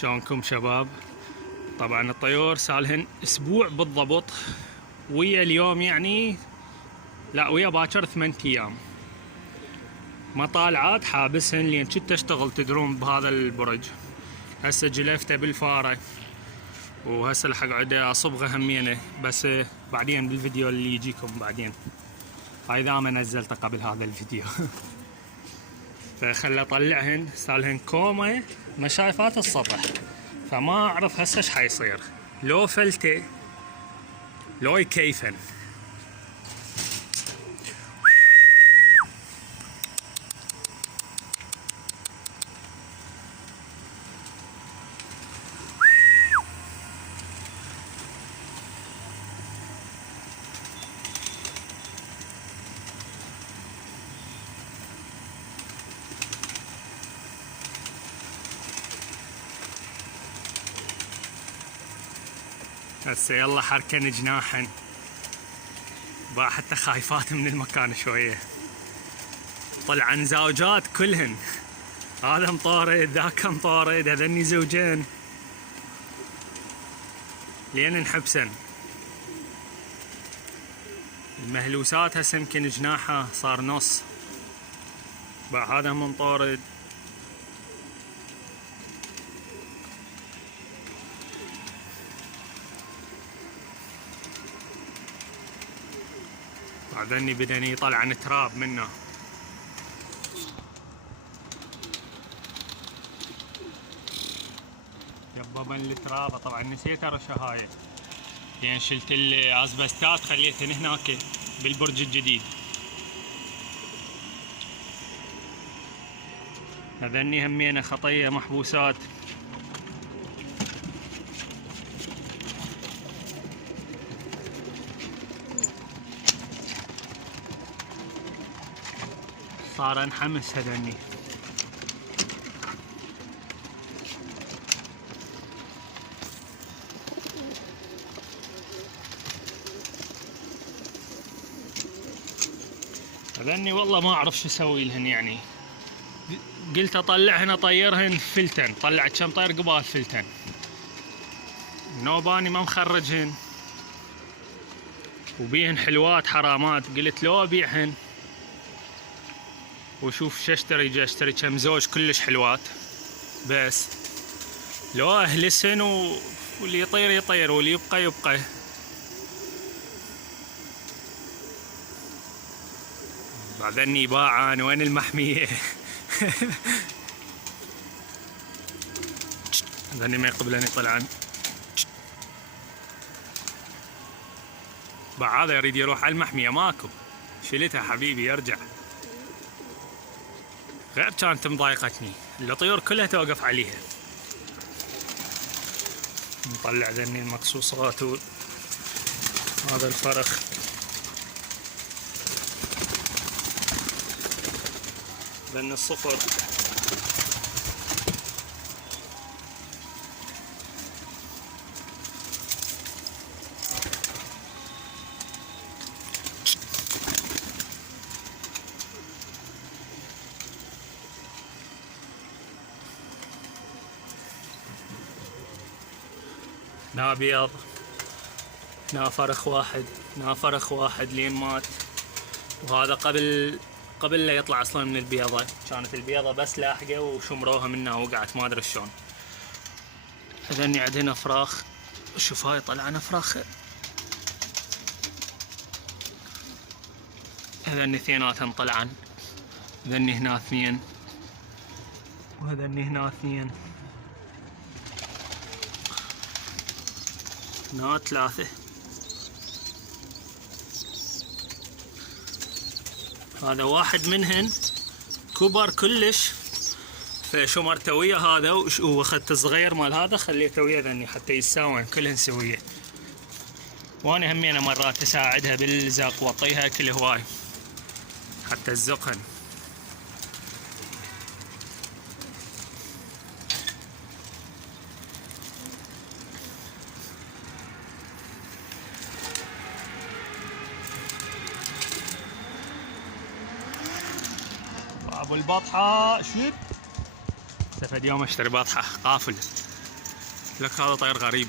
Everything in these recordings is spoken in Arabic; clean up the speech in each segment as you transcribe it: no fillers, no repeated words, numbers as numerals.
شلونكم شباب؟ طبعا الطيور سالهن اسبوع بالضبط، ويا اليوم يعني لا ويا باكر 8 ايام مطالعات حابسهن لين كنت اشتغل تدرون بهذا البرج. هسه جلفته بالفاره وهسه راح اقعد اصبغه همينه، بس بعدين بالفيديو اللي يجيكم بعدين. هاي ذا ما نزلته قبل هذا الفيديو. فخل اطلعهن، سالهن كومه ما شايفات السطح، فما اعرف هسه ايش حيصير، لو فلته لو يكيفن. هسه يلا حركن جناحن، با حتى خايفات من المكان شويه. طلعن زوجات كلهن، هذا مطارد ذاك مطارد، هذني زوجين لين نحبسن. المهلوسات هسه يمكن جناحها صار نص، با هذا منطارد. بعدني بدني يطلعن تراب منه. يبابا التراب طبعا نسيت ارشه هاي، لين شلت الاسبستات خليتهن هناك بالبرج الجديد. هذني همينه خطيه محبوسات. صار انحمس هذني. هذني والله ما اعرف شو اسوي لهن، يعني قلت اطلعهن اطيرهن فلتن، طلعت كم طير قبال فلتن، نوباني ما مخرجهن وبيهن حلوات حرامات. قلت لو ابيعهن وشوف شو اشتري، اشتري كم زوج كلش حلوات، بس لو اهلسن واللي يطير يطير واللي يبقى يبقى. بعدني باعان وين المحمية. بعدني ما يقبلني طلعان. بعد يريد يروح على المحمية ماكو، شلتها حبيبي يرجع. غير كانت مضايقتني، الطيور كلها توقف عليها. نطلع ذني المقصوصات هذا الفرخ. ذن الصفر. نا بيض، نا فرخ واحد لين مات. وهذا قبل لا يطلع اصلا من البيضة، كانت البيضة بس لاحقة وشمروها منها وقعت ما ادري شلون. هذني عندنا فراخ، شوف هاي طلعنا فراخ. هذني اثنيناتهم طلعن، هذني هنا اثنين وهذني هنا اثنين، هنا ثلاثة. هذا واحد منهن كبر كلش، فشمرته ويا هذا واخذت الصغير مال هذا خليته ويا ذني حتى يتساوون كلهن سويه. وانا همينه مرات اساعدها بالزق واعطيها اكل هواي حتى تزقهن. ابو البطحه شد، استفد يوم اشتري بطحه قافل. لك هذا طير غريب.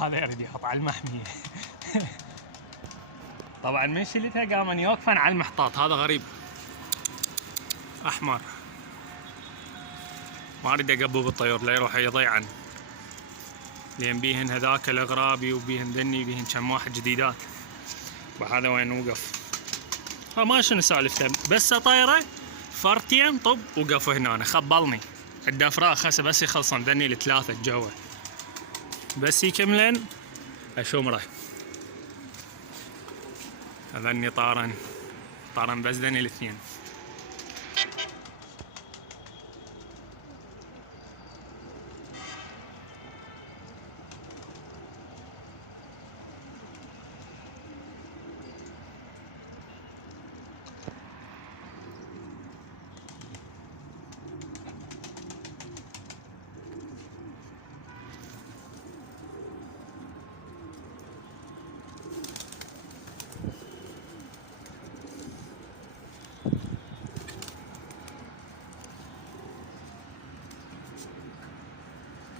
هذا يريد يحط على المحمية. طبعا من شلتها قامن يوقفن على المحطات. هذا غريب احمر، ما اريد اقبب الطيور لا يروح يضيعن، لان بيهن هذاك الاغرابي وبيهن ذني بيهن كم واحد جديدات. هذا وين وقف؟ ما شنو سالفته، بس طايره فرتين طب وقفوا هنا. خبلني عنده فراخ هسه بس يخلصون ذني الثلاثه جوا، بس يكملن اشمره. هذني طارن بس ذني الاثنين.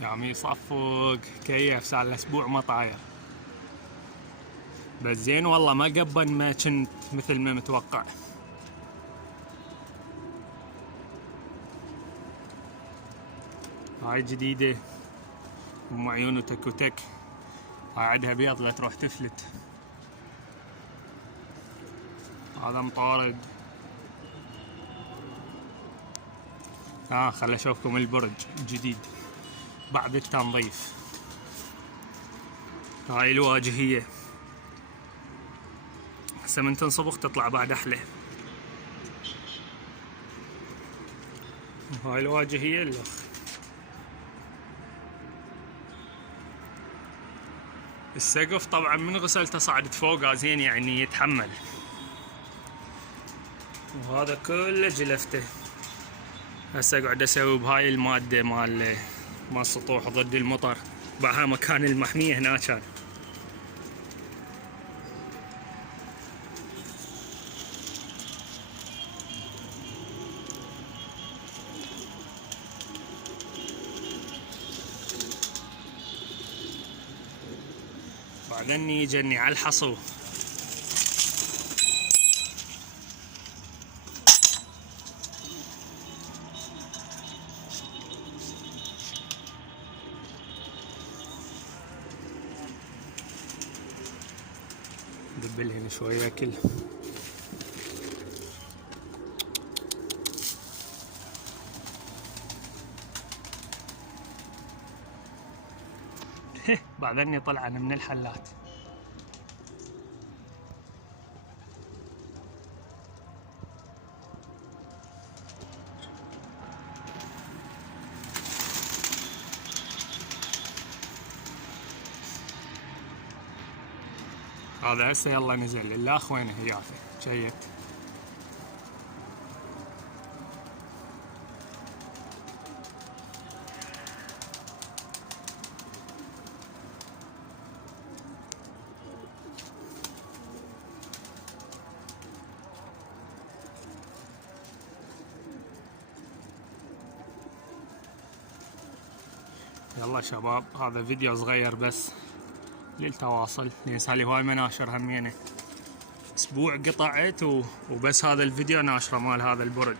عم يصفق كيف صار له اسبوع ما طاير، بس زين والله ما قبن ما كنت مثل ما متوقع. هاي جديدة ام عيون وتك وتك، هاي عدها بيض لا تروح تفلت. هذا مطارد. خل اشوفكم البرج جديد بعد التنظيف. هاي الواجهية هسه من تنصبغ تطلع بعد احلى. هاي الواجهية الاخ. السقف طبعا من غسلته صعدت فوقه زين يعني يتحمل، وهذا كله جلفته. هسه قاعد اسوي بهاي المادة مال السطوح ضد المطر. بعها مكان المحمية هنا كان. بعدين يجني على الحصو. دبلهن شوية اكل. بعدين طلعن من الحلات. هذا هسه يلا نزل. الاخ وينه هيافه جيت. يلا شباب، هذا فيديو صغير بس للتواصل، لان صار لي هواي مناشر همينه. اسبوع قطعت وبس هذا الفيديو ناشره مال هذا البرج.